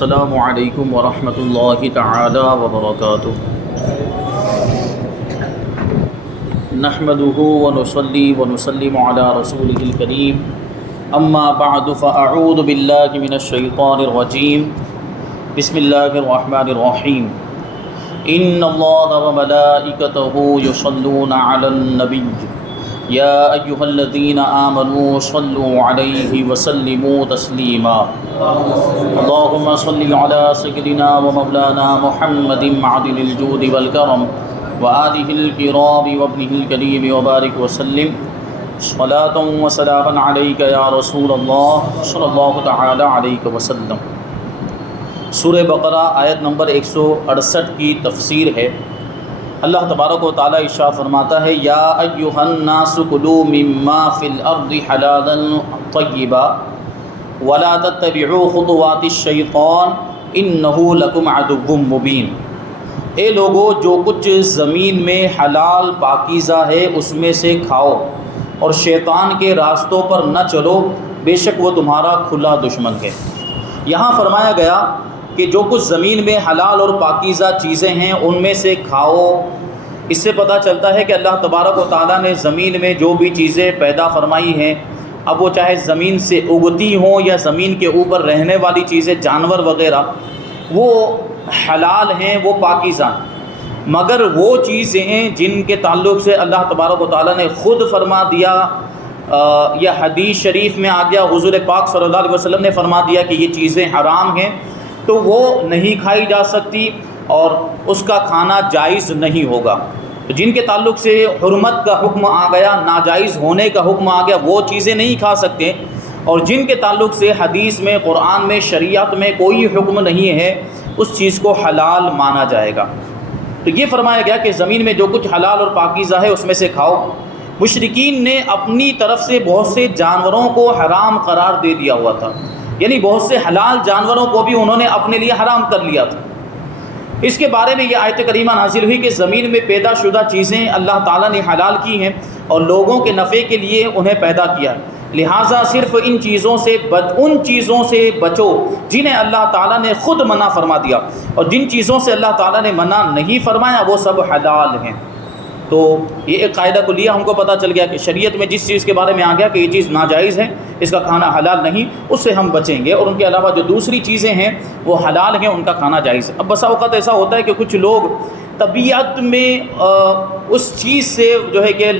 السلام علیکم ورحمۃ اللہ تعالی وبرکاتہ۔ نحمده ونصلي ونسلم على رسوله الكريم، اما بعد فاعوذ باللہ من الشیطان الرجیم، بسم اللہ الرحمن الرحیم۔ ان اللہ وملائکته یصلون علی النبی یا ایہا الذین آمنوا صلوا علیہ وسلموا تسلیما۔ اللہم صل علی سیدنا ومولانا محمد معدن الجود والکرم وآلہ الکرام وابنہ الکریم وبارک وسلم صلاۃ وسلاما علیک یا رسول اللہ صلی اللہ تعالی علیہ وسلم۔ سورہ بقرہ آیت نمبر 168 کی تفسیر ہے۔ اللہ تبارک و تعالی ارشاد فرماتا ہے، یا ایھا الناس کلوا مما فی الارض حلالا طیبا ولا تتبعوا خطوات الشیطان انہ لکم عدو مبین۔ اے لوگو، جو کچھ زمین میں حلال پاکیزہ ہے اس میں سے کھاؤ اور شیطان کے راستوں پر نہ چلو، بے شک وہ تمہارا کھلا دشمن ہے۔ یہاں فرمایا گیا کہ جو کچھ زمین میں حلال اور پاکیزہ چیزیں ہیں ان میں سے کھاؤ۔ اس سے پتہ چلتا ہے کہ اللہ تبارک و تعالیٰ نے زمین میں جو بھی چیزیں پیدا فرمائی ہیں، اب وہ چاہے زمین سے اگتی ہوں یا زمین کے اوپر رہنے والی چیزیں جانور وغیرہ، وہ حلال ہیں، وہ پاکیزہ ہیں، مگر وہ چیزیں جن کے تعلق سے اللہ تبارک و تعالیٰ نے خود فرما دیا یا حدیث شریف میں آ گیا، حضور پاک صلی اللہ علیہ وسلم نے فرما دیا کہ یہ چیزیں حرام ہیں، تو وہ نہیں کھائی جا سکتی اور اس کا کھانا جائز نہیں ہوگا۔ جن کے تعلق سے حرمت کا حکم آ گیا، ناجائز ہونے کا حکم آ گیا، وہ چیزیں نہیں کھا سکتے، اور جن کے تعلق سے حدیث میں، قرآن میں، شریعت میں کوئی حکم نہیں ہے، اس چیز کو حلال مانا جائے گا۔ تو یہ فرمایا گیا کہ زمین میں جو کچھ حلال اور پاکیزہ ہے اس میں سے کھاؤ۔ مشرکین نے اپنی طرف سے بہت سے جانوروں کو حرام قرار دے دیا ہوا تھا، یعنی بہت سے حلال جانوروں کو بھی انہوں نے اپنے لیے حرام کر لیا تھا۔ اس کے بارے میں یہ آیت کریمہ نازل ہوئی کہ زمین میں پیدا شدہ چیزیں اللہ تعالیٰ نے حلال کی ہیں اور لوگوں کے نفع کے لیے انہیں پیدا کیا ہے، لہٰذا صرف ان چیزوں سے بچو جنہیں اللہ تعالیٰ نے خود منع فرما دیا، اور جن چیزوں سے اللہ تعالیٰ نے منع نہیں فرمایا وہ سب حلال ہیں۔ تو یہ ایک قاعدہ کلیہ ہم کو پتہ چل گیا کہ شریعت میں جس چیز کے بارے میں آ گیا کہ یہ چیز ناجائز ہے، اس کا کھانا حلال نہیں، اس سے ہم بچیں گے، اور ان کے علاوہ جو دوسری چیزیں ہیں وہ حلال ہیں، ان کا کھانا جائز ہے۔ اب بسا اوقات ایسا ہوتا ہے کہ کچھ لوگ طبیعت میں اس چیز سے جو ہے کہ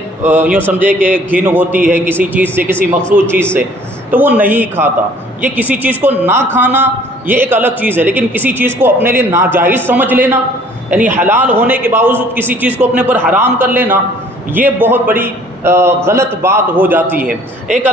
یوں سمجھے کہ گھن ہوتی ہے کسی چیز سے، کسی مخصوص چیز سے، تو وہ نہیں کھاتا۔ یہ کسی چیز کو نہ کھانا یہ ایک الگ چیز ہے، لیکن کسی چیز کو اپنے لیے ناجائز سمجھ لینا، یعنی حلال ہونے کے باوجود کسی چیز کو اپنے پر حرام کر لینا، یہ بہت بڑی غلط بات ہو جاتی ہے۔ ایک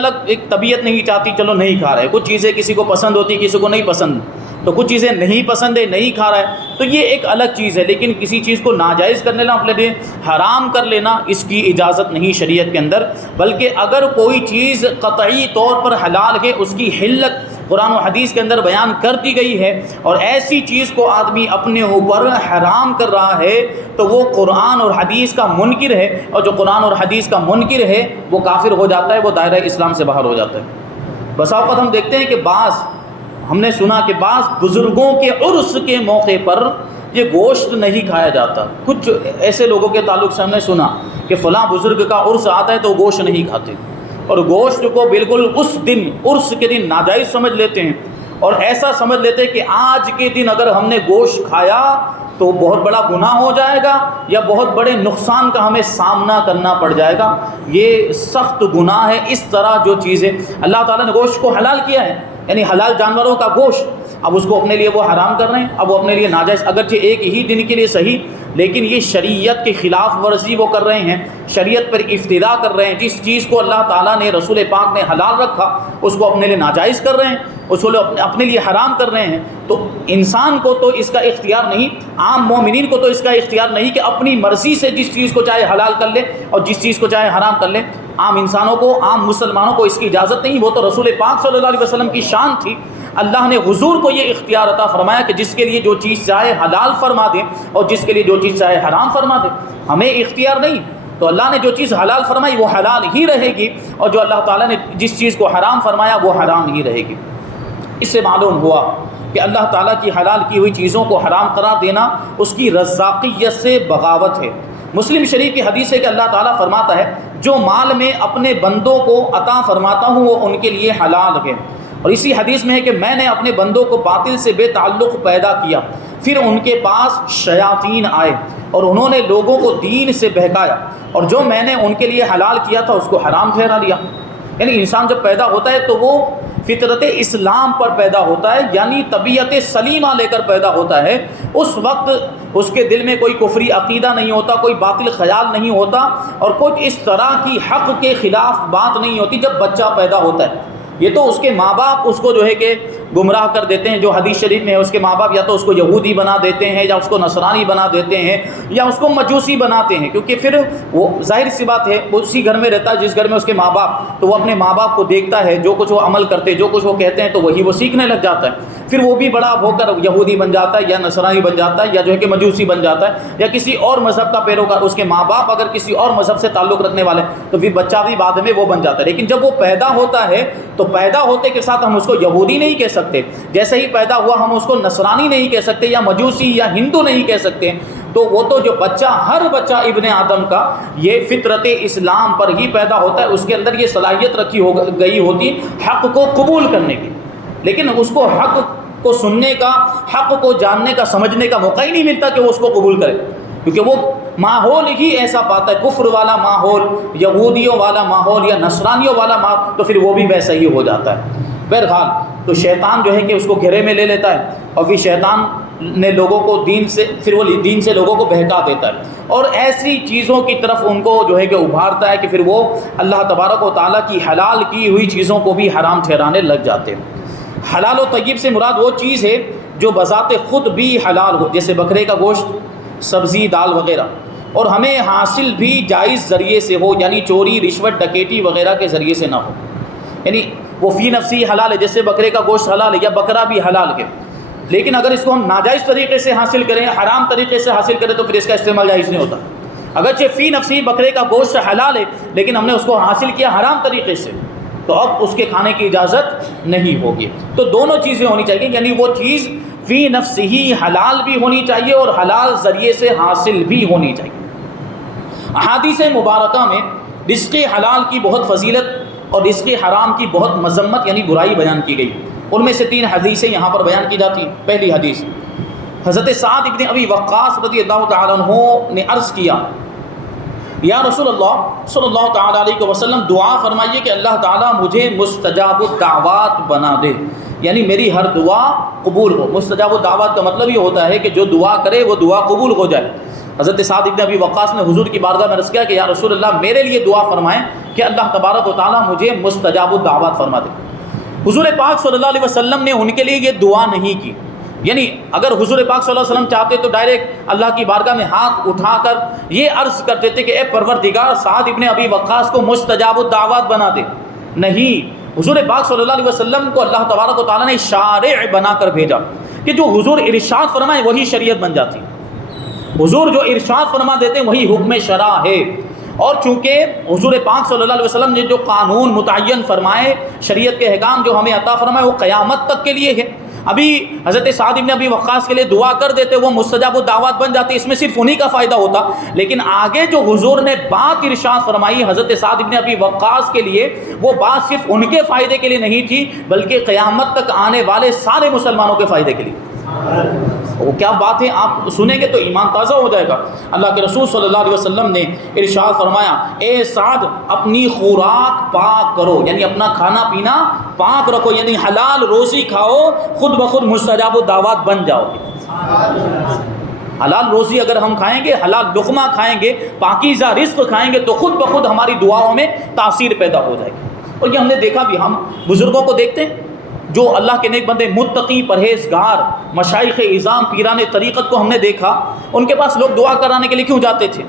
طبیعت نہیں چاہتی، چلو نہیں کھا رہے، کچھ چیزیں کسی کو پسند ہوتی، کسی کو نہیں پسند، تو کچھ چیزیں نہیں پسند ہے، نہیں کھا رہا ہے، تو یہ ایک الگ چیز ہے، لیکن کسی چیز کو ناجائز کر لینا، اپنے لیے حرام کر لینا، اس کی اجازت نہیں شریعت کے اندر۔ بلکہ اگر کوئی چیز قطعی طور پر حلال ہے، اس کی حلت قرآن و حدیث کے اندر بیان کر دی گئی ہے، اور ایسی چیز کو آدمی اپنے اوپر حرام کر رہا ہے تو وہ قرآن اور حدیث کا منکر ہے، اور جو قرآن اور حدیث کا منکر ہے وہ کافر ہو جاتا ہے، وہ دائرہ اسلام سے باہر ہو جاتا ہے۔ بسا اوقات ہم دیکھتے ہیں کہ ہم نے سنا کہ بعض بزرگوں کے عرس کے موقع پر یہ گوشت نہیں کھایا جاتا۔ کچھ ایسے لوگوں کے تعلق سے ہم نے سنا کہ فلاں بزرگ کا عرس آتا ہے تو وہ گوشت نہیں کھاتے، اور گوشت کو بالکل اس دن، عرس کے دن ناجائز سمجھ لیتے ہیں، اور ایسا سمجھ لیتے ہیں کہ آج کے دن اگر ہم نے گوشت کھایا تو بہت بڑا گناہ ہو جائے گا یا بہت بڑے نقصان کا ہمیں سامنا کرنا پڑ جائے گا۔ یہ سخت گناہ ہے۔ اس طرح جو چیزیں اللہ تعالیٰ نے گوشت کو حلال کیا ہے، یعنی حلال جانوروں کا گوشت، اب اس کو اپنے لیے وہ حرام کر رہے ہیں، اب وہ اپنے لیے ناجائز، اگرچہ ایک ہی دن کے لیے صحیح، لیکن یہ شریعت کی خلاف ورزی وہ کر رہے ہیں، شریعت پر افتراء کر رہے ہیں۔ جس چیز کو اللہ تعالیٰ نے، رسول پاک نے حلال رکھا اس کو اپنے لیے ناجائز کر رہے ہیں، اس کو اپنے لیے حرام کر رہے ہیں۔ تو انسان کو تو اس کا اختیار نہیں، عام مومنین کو تو اس کا اختیار نہیں کہ اپنی مرضی سے جس چیز کو چاہے حلال کر لے اور جس چیز کو چاہے حرام کر لے۔ عام انسانوں کو، عام مسلمانوں کو اس کی اجازت نہیں، وہ تو رسول پاک صلی اللہ علیہ وسلم کی شان تھی۔ اللہ نے حضور کو یہ اختیار عطا فرمایا کہ جس کے لیے جو چیز چاہے حلال فرما دے اور جس کے لیے جو چیز چاہے حرام فرما دے، ہمیں اختیار نہیں۔ تو اللہ نے جو چیز حلال فرمائی وہ حلال ہی رہے گی، اور جو اللہ تعالیٰ نے جس چیز کو حرام فرمایا وہ حرام ہی رہے گی۔ اس سے معلوم ہوا کہ اللہ تعالیٰ کی حلال کی ہوئی چیزوں کو حرام قرار دینا اس کی رزاقیت سے بغاوت ہے۔ مسلم شریف کی حدیث ہے کہ اللہ تعالیٰ فرماتا ہے جو مال میں اپنے بندوں کو عطا فرماتا ہوں وہ ان کے لیے حلال ہے۔ اور اسی حدیث میں ہے کہ میں نے اپنے بندوں کو باطل سے بے تعلق پیدا کیا، پھر ان کے پاس شیاطین آئے اور انہوں نے لوگوں کو دین سے بہکایا، اور جو میں نے ان کے لیے حلال کیا تھا اس کو حرام ٹھہرا لیا۔ یعنی انسان جب پیدا ہوتا ہے تو وہ فطرت اسلام پر پیدا ہوتا ہے، یعنی طبیعت سلیمہ لے کر پیدا ہوتا ہے۔ اس وقت اس کے دل میں کوئی کفری عقیدہ نہیں ہوتا، کوئی باطل خیال نہیں ہوتا، اور کچھ اس طرح کی حق کے خلاف بات نہیں ہوتی جب بچہ پیدا ہوتا ہے۔ یہ تو اس کے ماں باپ اس کو جو ہے کہ گمراہ کر دیتے ہیں، جو حدیث شریف میں ہے اس کے ماں باپ یا تو اس کو یہودی بنا دیتے ہیں، یا اس کو نصرانی بنا دیتے ہیں، یا اس کو مجوسی بناتے ہیں، کیونکہ پھر وہ ظاہر سی بات ہے وہ اسی گھر میں رہتا ہے جس گھر میں اس کے ماں باپ، تو وہ اپنے ماں باپ کو دیکھتا ہے، جو کچھ وہ عمل کرتے جو کچھ وہ کہتے ہیں تو وہی وہ سیکھنے لگ جاتا ہے۔ پھر وہ بھی بڑا ہو کر یہودی بن جاتا ہے، یا نصرانی بن جاتا ہے، یا جو ہے کہ مجوسی بن جاتا ہے، یا کسی اور مذہب کا پیروکار۔ اس کے ماں باپ اگر کسی اور مذہب سے تعلق رکھنے والے تو پھر بچہ بھی بعد میں وہ بن جاتا ہے۔ لیکن جب وہ پیدا ہوتا ہے تو پیدا ہوتے کے ساتھ ہم اس کو یہودی نہیں کہہ سکتے، جیسے ہی پیدا ہوا ہم اس کو نصرانی نہیں کہہ سکتے، یا مجوسی یا ہندو نہیں کہہ سکتے۔ تو وہ تو جو بچہ، ہر بچہ ابن آدم کا یہ فطرت اسلام پر ہی پیدا ہوتا ہے، اس کے اندر یہ صلاحیت رکھی گئی ہوتی حق کو قبول کرنے کی، لیکن اس کو حق کو سننے کا، حق کو جاننے کا، سمجھنے کا موقع ہی نہیں ملتا کہ وہ اس کو قبول کرے، کیونکہ وہ ماحول ہی ایسا پاتا ہے، کفر والا ماحول، یہودیوں والا ماحول یا نصرانیوں والا ماحول، تو پھر وہ بھی ویسا ہی ہو جاتا ہے۔ بہرحال تو شیطان جو ہے کہ اس کو گھیرے میں لے لیتا ہے، اور پھر شیطان نے لوگوں کو دین سے لوگوں کو بہکا دیتا ہے، اور ایسی چیزوں کی طرف ان کو جو ہے کہ ابھارتا ہے کہ پھر وہ اللہ تبارک و تعالیٰ کی حلال کی ہوئی چیزوں کو بھی حرام ٹھہرانے لگ جاتے ہیں۔ حلال و طیب سے مراد وہ چیز ہے جو بذات خود بھی حلال ہو، جیسے بکرے کا گوشت، سبزی، دال وغیرہ، اور ہمیں حاصل بھی جائز ذریعے سے ہو، یعنی چوری، رشوت، ڈکیتی وغیرہ کے ذریعے سے نہ ہو، یعنی وہ فی نفسی حلال ہے، جیسے بکرے کا گوشت حلال ہے یا بکرا بھی حلال ہے، لیکن اگر اس کو ہم ناجائز طریقے سے حاصل کریں، حرام طریقے سے حاصل کریں تو پھر اس کا استعمال جائز نہیں ہوتا۔ اگرچہ فی نفسی بکرے کا گوشت حلال ہے، لیکن ہم نے اس کو حاصل کیا حرام طریقے سے، تو اب اس کے کھانے کی اجازت نہیں ہوگی۔ تو دونوں چیزیں ہونی چاہیے، یعنی وہ چیز فی نفس ہی حلال بھی ہونی چاہیے اور حلال ذریعے سے حاصل بھی ہونی چاہیے۔ احادیث مبارکہ میں رزق حلال کی بہت فضیلت اور رزق حرام کی بہت مذمت یعنی برائی بیان کی گئی۔ ان میں سے 3 حدیثیں یہاں پر بیان کی جاتی ہیں۔ پہلی حدیث، حضرت سعد ابن ابی وقاص رضی اللہ تعالیٰ عنہ نے عرض کیا، یا رسول اللہ صلی اللہ تعالیٰ علیہ وسلم، دعا فرمائیے کہ اللہ تعالیٰ مجھے مستجاب الدعوات بنا دے، یعنی میری ہر دعا قبول ہو۔ مستجاب الدعوات کا مطلب یہ ہوتا ہے کہ جو دعا کرے وہ دعا قبول ہو جائے۔ حضرت سعد ابن ابی وقاص نے حضور کی بارگاہ میں عرض کیا کہ یا رسول اللہ میرے لیے دعا فرمائیں کہ اللہ تبارک و تعالیٰ مجھے مستجاب الدعوات فرما دے۔ حضور پاک صلی اللہ علیہ وسلم نے ان کے لیے یہ دعا نہیں کی، یعنی اگر حضور پاک صلی اللہ علیہ وسلم چاہتے تو ڈائریکٹ اللہ کی بارگاہ میں ہاتھ اٹھا کر یہ عرض کرتے تھے کہ اے پروردگار سعد ابن ابی وقاص کو مستجاب الدعوات بنا دے۔ نہیں، حضور پاک صلی اللہ علیہ وسلم کو اللہ تبارک و تعالیٰ نے شارع بنا کر بھیجا کہ جو حضور ارشاد فرمائے وہی شریعت بن جاتی۔ حضور جو ارشاد فرما دیتے ہیں وہی حکم شرع ہے، اور چونکہ حضور پاک صلی اللہ علیہ وسلم نے جو قانون متعین فرمائے، شریعت کے احکام جو ہمیں عطا فرمائے وہ قیامت تک کے لیے ہے۔ ابھی حضرت سعد ابن ابی وقاص کے لیے دعا کر دیتے وہ مستجاب الدعوات بن جاتی، اس میں صرف انہی کا فائدہ ہوتا، لیکن آگے جو حضور نے بات ارشاد فرمائی حضرت سعد ابن ابی وقاص کے لیے، وہ بات صرف ان کے فائدے کے لیے نہیں تھی بلکہ قیامت تک آنے والے سارے مسلمانوں کے فائدے کے لیے۔ وہ کیا بات ہے، آپ سنیں گے تو ایمان تازہ ہو جائے گا۔ اللہ کے رسول صلی اللہ علیہ وسلم نے ارشاد فرمایا، اے سعد اپنی خوراک پاک کرو، یعنی اپنا کھانا پینا پاک رکھو، یعنی حلال روزی کھاؤ، خود بخود مستجاب الدعوات بن جاؤ گے۔ حلال روزی اگر ہم کھائیں گے، حلال لقمہ کھائیں گے، پاکیزہ رزق کھائیں گے تو خود بخود ہماری دعاؤں میں تاثیر پیدا ہو جائے گی۔ اور یہ ہم نے دیکھا بھی، ہم بزرگوں کو دیکھتے ہیں جو اللہ کے نیک بندے، متقی، پرہیزگار، مشائخ اعظام، پیران طریقت کو ہم نے دیکھا، ان کے پاس لوگ دعا کرانے کے لیے کیوں جاتے تھے؟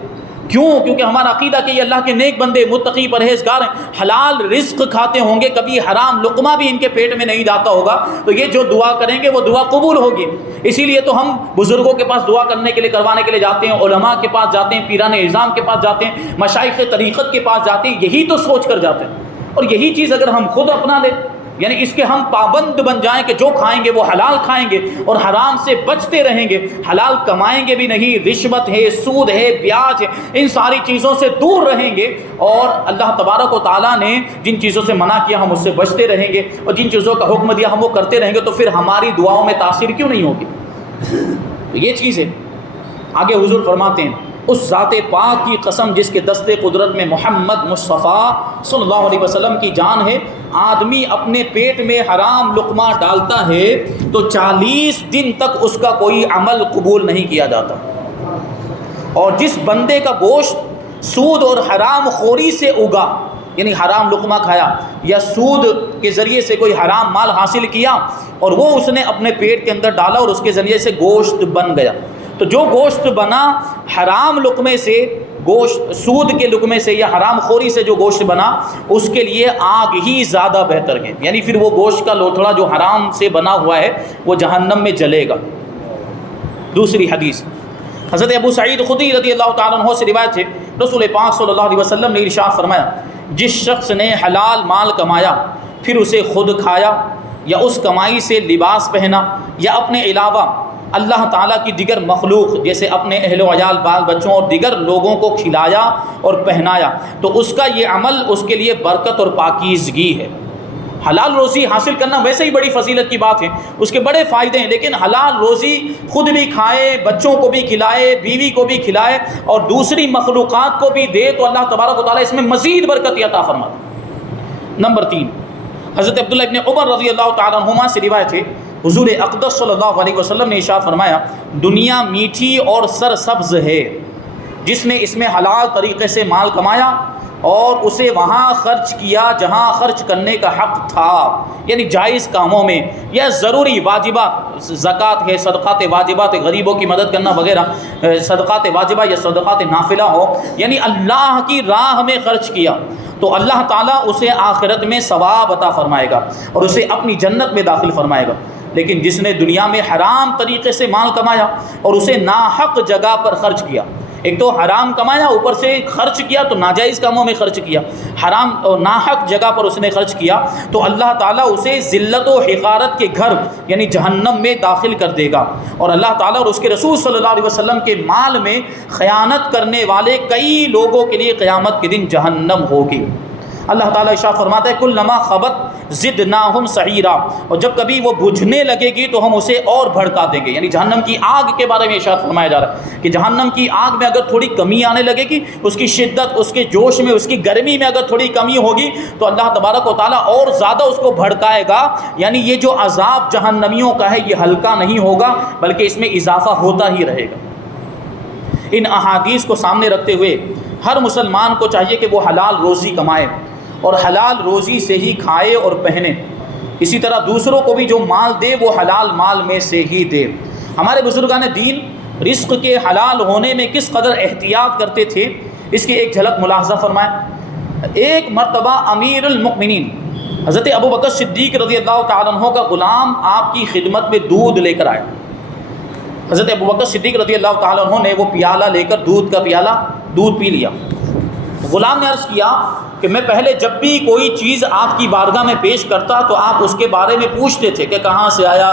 کیونکہ ہمارا عقیدہ کہ یہ اللہ کے نیک بندے، متقی، پرہیزگار ہیں، حلال رزق کھاتے ہوں گے، کبھی حرام لقمہ بھی ان کے پیٹ میں نہیں جاتا ہوگا، تو یہ جو دعا کریں گے وہ دعا قبول ہوگی۔ اسی لیے تو ہم بزرگوں کے پاس دعا کرنے کے لیے، کروانے کے لیے جاتے ہیں، علماء کے پاس جاتے ہیں، پیران اعظام کے پاس جاتے ہیں، مشائخ طریقت کے پاس جاتے ہیں، یہی تو سوچ کر جاتے ہیں۔ اور یہی چیز اگر ہم خود اپنا لیں یعنی اس کے ہم پابند بن جائیں کہ جو کھائیں گے وہ حلال کھائیں گے اور حرام سے بچتے رہیں گے، حلال کمائیں گے بھی نہیں، رشوت ہے، سود ہے، بیاج ہے، ان ساری چیزوں سے دور رہیں گے، اور اللہ تبارک و تعالیٰ نے جن چیزوں سے منع کیا ہم اس سے بچتے رہیں گے، اور جن چیزوں کا حکم دیا ہم وہ کرتے رہیں گے، تو پھر ہماری دعاؤں میں تاثیر کیوں نہیں ہوگی؟ تو یہ چیز ہے۔ آگے حضور فرماتے ہیں اس ذات پاک کی قسم جس کے دست قدرت میں محمد مصطفیٰ صلی اللہ علیہ وسلم کی جان ہے، آدمی اپنے پیٹ میں حرام لقمہ ڈالتا ہے تو 40 دن تک اس کا کوئی عمل قبول نہیں کیا جاتا، اور جس بندے کا گوشت سود اور حرام خوری سے اگا، یعنی حرام لقمہ کھایا یا سود کے ذریعے سے کوئی حرام مال حاصل کیا اور وہ اس نے اپنے پیٹ کے اندر ڈالا اور اس کے ذریعے سے گوشت بن گیا، تو جو گوشت بنا حرام لقمے سے، گوشت سود کے لقمے سے یا حرام خوری سے جو گوشت بنا، اس کے لیے آگ ہی زیادہ بہتر ہے، یعنی پھر وہ گوشت کا لوتھڑا جو حرام سے بنا ہوا ہے وہ جہنم میں جلے گا۔ دوسری حدیث حضرت ابو سعید خدری رضی اللہ تعالیٰ عنہ سے روایت ہے، رسول پاک صلی اللہ علیہ وسلم نے ارشاد فرمایا، جس شخص نے حلال مال کمایا پھر اسے خود کھایا یا اس کمائی سے لباس پہنا یا اپنے علاوہ اللہ تعالیٰ کی دیگر مخلوق جیسے اپنے اہل و عیال، بال بچوں اور دیگر لوگوں کو کھلایا اور پہنایا، تو اس کا یہ عمل اس کے لیے برکت اور پاکیزگی ہے۔ حلال روزی حاصل کرنا ویسے ہی بڑی فضیلت کی بات ہے، اس کے بڑے فائدے ہیں، لیکن حلال روزی خود بھی کھائے، بچوں کو بھی کھلائے، بیوی کو بھی کھلائے اور دوسری مخلوقات کو بھی دے تو اللہ تبارک و تعالیٰ اس میں مزید برکت عطا فرماتا۔ نمبر 3، حضرت عبداللہ ابن عمر رضی اللہ تعالیٰ عنہما سے روایت ہے، حضور اقدس صلی اللہ علیہ وسلم نے ارشاد فرمایا، دنیا میٹھی اور سرسبز ہے، جس نے اس میں حلال طریقے سے مال کمایا اور اسے وہاں خرچ کیا جہاں خرچ کرنے کا حق تھا، یعنی جائز کاموں میں یا ضروری واجبات، زکوٰۃ ہے، صدقات واجبات، غریبوں کی مدد کرنا وغیرہ، صدقات واجبہ یا صدقات نافلہ ہو، یعنی اللہ کی راہ میں خرچ کیا تو اللہ تعالیٰ اسے آخرت میں ثواب عطا فرمائے گا اور اسے اپنی جنت میں داخل فرمائے گا۔ لیکن جس نے دنیا میں حرام طریقے سے مال کمایا اور اسے ناحق جگہ پر خرچ کیا، ایک تو حرام کمایا اوپر سے خرچ کیا تو ناجائز کاموں میں خرچ کیا، حرام اور ناحق جگہ پر اس نے خرچ کیا، تو اللہ تعالیٰ اسے ذلت و حقارت کے گھر یعنی جہنم میں داخل کر دے گا، اور اللہ تعالیٰ اور اس کے رسول صلی اللہ علیہ وسلم کے مال میں خیانت کرنے والے کئی لوگوں کے لیے قیامت کے دن جہنم ہوگی۔ اللہ تعالیٰ ارشاد فرماتا ہے، کلما خبت زدناہم سعیرا، اور جب کبھی وہ بجھنے لگے گی تو ہم اسے اور بھڑکا دیں گے، یعنی جہنم کی آگ کے بارے میں ارشاد فرمایا جا رہا ہے کہ جہنم کی آگ میں اگر تھوڑی کمی آنے لگے گی، اس کی شدت، اس کے جوش میں، اس کی گرمی میں اگر تھوڑی کمی ہوگی تو اللہ تبارک و تعالیٰ اور زیادہ اس کو بھڑکائے گا، یعنی یہ جو عذاب جہنمیوں کا ہے یہ ہلکا نہیں ہوگا بلکہ اس میں اضافہ ہوتا ہی رہے گا۔ ان احادیث کو سامنے رکھتے ہوئے ہر مسلمان کو چاہیے کہ وہ حلال روزی کمائے اور حلال روزی سے ہی کھائے اور پہنے، اسی طرح دوسروں کو بھی جو مال دے وہ حلال مال میں سے ہی دے۔ ہمارے بزرگان دین رزق کے حلال ہونے میں کس قدر احتیاط کرتے تھے اس کی ایک جھلک ملاحظہ فرمائیں۔ ایک مرتبہ امیر المؤمنین حضرت ابو بکر صدیق رضی اللہ تعالیٰ عنہ کا غلام آپ کی خدمت میں دودھ لے کر آئے۔ حضرت ابو بکر صدیق رضی اللہ تعالیٰ عنہ نے وہ پیالہ لے کر دودھ کا پیالہ دودھ پی لیا۔ غلام نے عرض کیا کہ میں پہلے جب بھی کوئی چیز آپ کی بارگاہ میں پیش کرتا تو آپ اس کے بارے میں پوچھتے تھے کہ کہاں سے آیا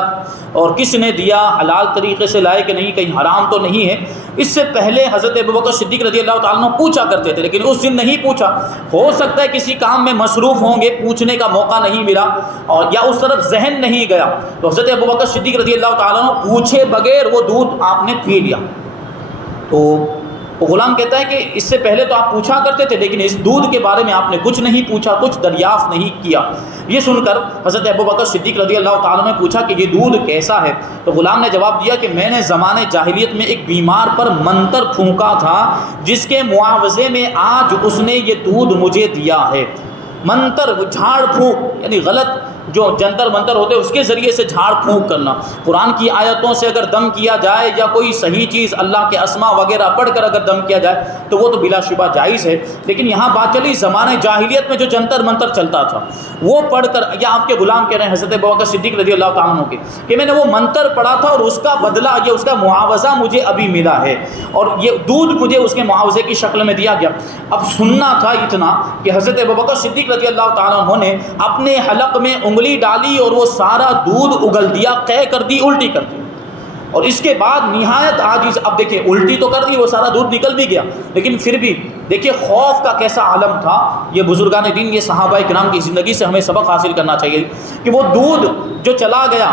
اور کس نے دیا، حلال طریقے سے لائے کہ نہیں، کہیں حرام تو نہیں ہے۔ اس سے پہلے حضرت ابوبکر صدیق رضی اللہ تعالیٰ عنہ پوچھا کرتے تھے، لیکن اس دن نہیں پوچھا، ہو سکتا ہے کسی کام میں مصروف ہوں گے، پوچھنے کا موقع نہیں ملا اور یا اس طرف ذہن نہیں گیا، تو حضرت ابوبکر صدیق رضی اللہ تعالیٰ عنہ پوچھے بغیر وہ دودھ آپ نے پی لیا۔ تو وہ غلام کہتا ہے کہ اس سے پہلے تو آپ پوچھا کرتے تھے لیکن اس دودھ کے بارے میں آپ نے کچھ نہیں پوچھا، کچھ دریافت نہیں کیا۔ یہ سن کر حضرت ابوبکر صدیق رضی اللہ تعالیٰ نے پوچھا کہ یہ دودھ کیسا ہے؟ تو غلام نے جواب دیا کہ میں نے زمانے جاہلیت میں ایک بیمار پر منتر پھونکا تھا جس کے معاوضے میں آج اس نے یہ دودھ مجھے دیا ہے۔ منتر، جھاڑ پھونک، یعنی غلط جو جنتر منتر ہوتے ہیں اس کے ذریعے سے جھاڑ پھونک کرنا۔ قرآن کی آیتوں سے اگر دم کیا جائے یا کوئی صحیح چیز اللہ کے اسماء وغیرہ پڑھ کر اگر دم کیا جائے تو وہ تو بلا شبہ جائز ہے، لیکن یہاں بات چلی زمانہ جاہلیت میں جو جنتر منتر چلتا تھا وہ پڑھ کر، یا آپ کے غلام کہہ رہے ہیں حضرت ابوبکر صدیق رضی اللہ تعالیٰ عنہ کے کہ میں نے وہ منتر پڑھا تھا اور اس کا بدلہ یا اس کا معاوضہ مجھے ابھی ملا ہے اور یہ دودھ مجھے اس کے معاوضے کی شکل میں دیا گیا۔ اب سننا تھا اتنا کہ حضرت ابوبکر صدیق رضی اللہ تعالیٰ عنہ نے اپنے حلق میں انگلی ڈالی اور وہ سارا دودھ اگل دیا، قے کر دی، الٹی کر دی، اور اس کے بعد نہایت عاجز، اب دیکھیں الٹی تو کر دی، وہ سارا دودھ نکل بھی گیا، لیکن پھر بھی دیکھیے خوف کا کیسا عالم تھا۔ یہ بزرگان دین، یہ صحابہ کرام کی زندگی سے ہمیں سبق حاصل کرنا چاہیے کہ وہ دودھ جو چلا گیا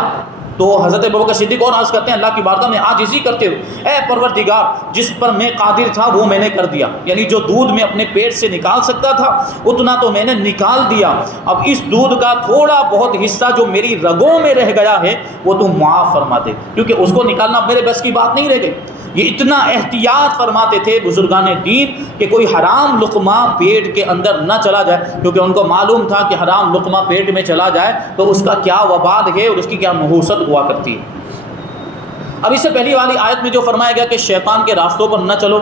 تو حضرت ابوبکر صدیق اور عرض کرتے ہیں اللہ کی بارگاہ میں عاجزی کرتے ہوئے، اے پروردگار جس پر میں قادر تھا وہ میں نے کر دیا، یعنی جو دودھ میں اپنے پیٹ سے نکال سکتا تھا اتنا تو میں نے نکال دیا، اب اس دودھ کا تھوڑا بہت حصہ جو میری رگوں میں رہ گیا ہے وہ تو معاف فرما دے، کیونکہ اس کو نکالنا میرے بس کی بات نہیں رہ گئی۔ یہ اتنا احتیاط فرماتے تھے بزرگان دین کہ کوئی حرام لقمہ پیٹ کے اندر نہ چلا جائے، کیونکہ ان کو معلوم تھا کہ حرام لقمہ پیٹ میں چلا جائے تو اس کا کیا وبال ہے اور اس کی کیا نحوست ہوا کرتی ہے۔ اب اس سے پہلی والی آیت میں جو فرمایا گیا کہ شیطان کے راستوں پر نہ چلو،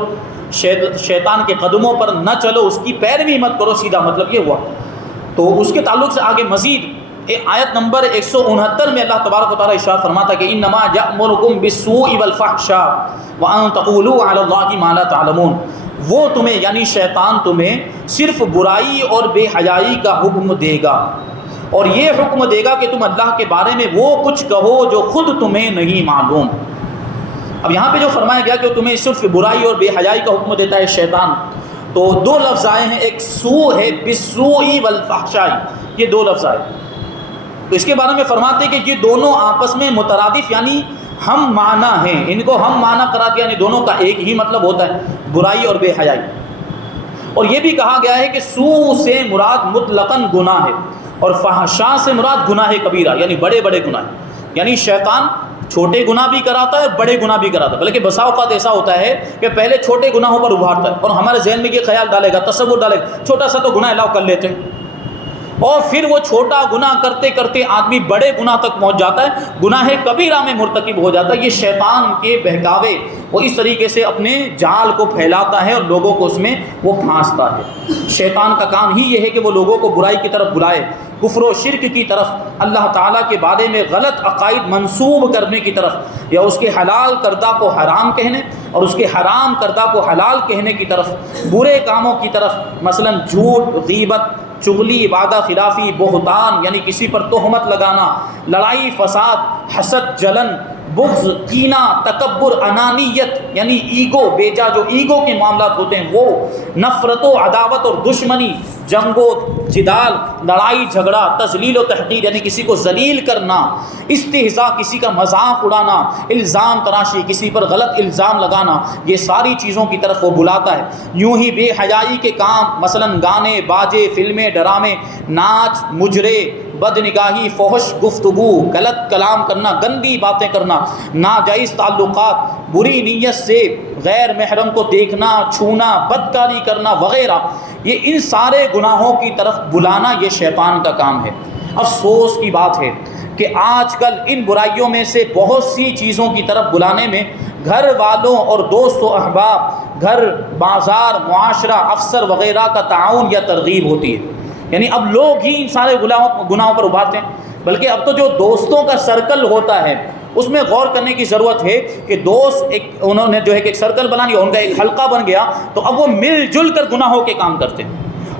شیطان کے قدموں پر نہ چلو، اس کی پیروی مت کرو، سیدھا مطلب یہ ہوا۔ تو اس کے تعلق سے آگے مزید آیت نمبر 169 میں اللہ تبارک و تعالیٰ ارشاد فرماتا کہ انما یأمرکم بالسوء والفحشاء وان تقولوا علی اللہ ما لا تعلمون، وہ تمہیں یعنی شیطان تمہیں صرف برائی اور بے حیائی کا حکم دے گا، اور یہ حکم دے گا کہ تم اللہ کے بارے میں وہ کچھ کہو جو خود تمہیں نہیں معلوم۔ اب یہاں پہ جو فرمایا گیا کہ تمہیں صرف برائی اور بے حیائی کا حکم دیتا ہے شیطان، تو دو لفظ آئے ہیں، ایک سوء ہے بالسوء والفحشاء، یہ دو لفظ آئے، تو اس کے بارے میں فرماتے ہیں کہ یہ دونوں آپس میں مترادف یعنی ہم معنی ہیں، ان کو ہم معنی کرا دیا، یعنی دونوں کا ایک ہی مطلب ہوتا ہے، برائی اور بے حیائی۔ اور یہ بھی کہا گیا ہے کہ سوء سے مراد مطلقاً گناہ ہے، اور فحشاء سے مراد گناہ کبیرہ یعنی بڑے بڑے گناہ، یعنی شیطان چھوٹے گناہ بھی کراتا ہے بڑے گناہ بھی کراتا ہے، بلکہ بسا اوقات ایسا ہوتا ہے کہ پہلے چھوٹے گناہوں پر ابھارتا ہے اور ہمارے ذہن میں یہ خیال ڈالے گا، تصور ڈالے گا چھوٹا سا تو گناہ لاؤ کر لیتے ہیں، اور پھر وہ چھوٹا گناہ کرتے کرتے آدمی بڑے گناہ تک پہنچ جاتا ہے، گناہ کبیرہ میں مرتکب ہو جاتا ہے۔ یہ شیطان کے بہکاوے وہ اس طریقے سے اپنے جال کو پھیلاتا ہے اور لوگوں کو اس میں وہ پھانستا ہے۔ شیطان کا کام ہی یہ ہے کہ وہ لوگوں کو برائی کی طرف بلائے، کفر و شرک کی طرف، اللہ تعالیٰ کے بارے میں غلط عقائد منسوب کرنے کی طرف، یا اس کے حلال کردہ کو حرام کہنے اور اس کے حرام کردہ کو حلال کہنے کی طرف، برے کاموں کی طرف، مثلا جھوٹ، غیبت، چغلی، وعدہ خلافی، بہتان یعنی کسی پر تہمت لگانا، لڑائی فساد، حسد، جلن، بغض، کینہ، تکبر، انانیت یعنی ایگو، بیجا جو ایگو کے معاملات ہوتے ہیں وہ، نفرت و عداوت اور دشمنی، جنگ و جدال، لڑائی جھگڑا، تذلیل و تحقیر یعنی کسی کو ذلیل کرنا، استہزاء کسی کا مذاق اڑانا، الزام تراشی کسی پر غلط الزام لگانا، یہ ساری چیزوں کی طرف وہ بلاتا ہے۔ یوں ہی بے حیائی کے کام، مثلا گانے باجے، فلمیں، ڈرامے، ناچ، مجرے، بد نگاہی، فحش گفتگو، غلط کلام کرنا، گندی باتیں کرنا، ناجائز تعلقات، بری نیت سے غیر محرم کو دیکھنا، چھونا، بدکاری کرنا وغیرہ، یہ ان سارے گناہوں کی طرف بلانا یہ شیطان کا کام ہے۔ افسوس کی بات ہے کہ آج کل ان برائیوں میں سے بہت سی چیزوں کی طرف بلانے میں گھر والوں اور دوست و احباب، گھر، بازار، معاشرہ، افسر وغیرہ کا تعاون یا ترغیب ہوتی ہے، یعنی اب لوگ ہی ان سارے گناہوں پر ابھارتے ہیں، بلکہ اب تو جو دوستوں کا سرکل ہوتا ہے اس میں غور کرنے کی ضرورت ہے کہ دوست انہوں نے جو ہے کہ ایک سرکل بنا لیا، ان کا ایک حلقہ بن گیا، تو اب وہ مل جل کر گناہوں کے کام کرتے ہیں،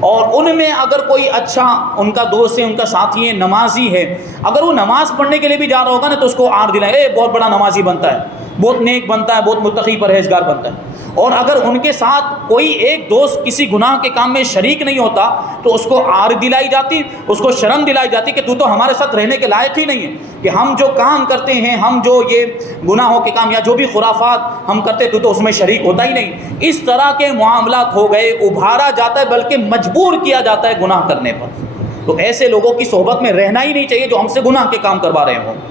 اور ان میں اگر کوئی اچھا ان کا دوست ہے، ان کا ساتھی ہے، نمازی ہے، اگر وہ نماز پڑھنے کے لیے بھی جا رہا ہوگا نا تو اس کو آر دلائیں، بہت بڑا نمازی بنتا ہے، بہت نیک بنتا ہے، بہت متقی پرہیزگار بنتا ہے۔ اور اگر ان کے ساتھ کوئی ایک دوست کسی گناہ کے کام میں شریک نہیں ہوتا تو اس کو آر دلائی جاتی، اس کو شرم دلائی جاتی کہ تو ہمارے ساتھ رہنے کے لائق ہی نہیں ہے، کہ ہم جو کام کرتے ہیں، ہم جو یہ گناہوں کے کام یا جو بھی خرافات ہم کرتے تو اس میں شریک ہوتا ہی نہیں۔ اس طرح کے معاملات ہو گئے، ابھارا جاتا ہے بلکہ مجبور کیا جاتا ہے گناہ کرنے پر۔ تو ایسے لوگوں کی صحبت میں رہنا ہی نہیں چاہیے جو ہم سے گناہ کے کام کروا رہے ہوں۔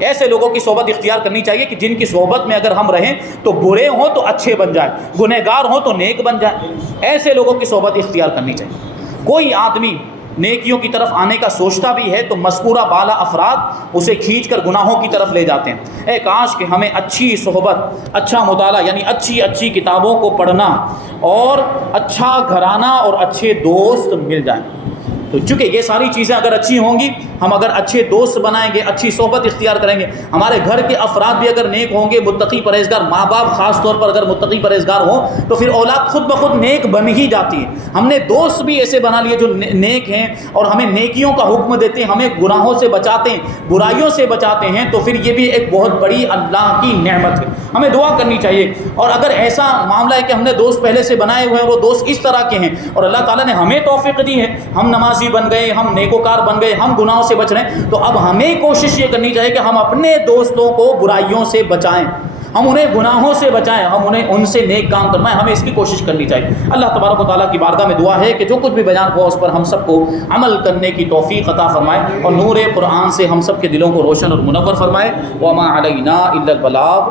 ایسے لوگوں کی صحبت اختیار کرنی چاہیے کہ جن کی صحبت میں اگر ہم رہیں تو برے ہوں تو اچھے بن جائیں، گنہگار ہوں تو نیک بن جائیں، ایسے لوگوں کی صحبت اختیار کرنی چاہیے۔ کوئی آدمی نیکیوں کی طرف آنے کا سوچتا بھی ہے تو مذکورہ بالا افراد اسے کھینچ کر گناہوں کی طرف لے جاتے ہیں۔ اے کاش کہ ہمیں اچھی صحبت، اچھا مطالعہ یعنی اچھی کتابوں کو پڑھنا اور اچھا گھرانہ اور اچھے دوست مل جائیں، تو چونکہ یہ ساری چیزیں اگر اچھی ہوں گی، ہم اگر اچھے دوست بنائیں گے، اچھی صحبت اختیار کریں گے، ہمارے گھر کے افراد بھی اگر نیک ہوں گے، متقی پرہیزگار، ماں باپ خاص طور پر اگر متقی پرہیزگار ہوں تو پھر اولاد خود بخود نیک بن ہی جاتی ہے۔ ہم نے دوست بھی ایسے بنا لیے جو نیک ہیں اور ہمیں نیکیوں کا حکم دیتے ہیں، ہمیں گناہوں سے بچاتے ہیں، برائیوں سے بچاتے ہیں، تو پھر یہ بھی ایک بہت بڑی اللہ کی نعمت ہے، ہمیں دعا کرنی چاہیے۔ اور اگر ایسا معاملہ ہے کہ ہم نے دوست پہلے سے بنائے ہوئے ہیں، وہ دوست اس طرح کے ہیں اور اللہ تعالیٰ نے ہمیں توفیق دی ہے، ہم نمازی بن گئے، ہم نیکوکار بن گئے، ہم گناہوں سے بچ رہے ہیں، تو اب ہمیں کوشش یہ کرنی چاہیے کہ ہم اپنے دوستوں کو برائیوں سے بچائیں، ہم انہیں گناہوں سے بچائیں، ہم انہیں ان سے نیک کام کروائیں، ہمیں اس کی کوشش کرنی چاہیے۔ اللہ تبارک و تعالیٰ کی بارگاہ میں دعا ہے کہ جو کچھ بھی بیان ہوا اس پر ہم سب کو عمل کرنے کی توفیق عطا فرمائے اور نور قرآن سے ہم سب کے دلوں کو روشن اور منور فرمائے۔ وما علینا الا البلاغ۔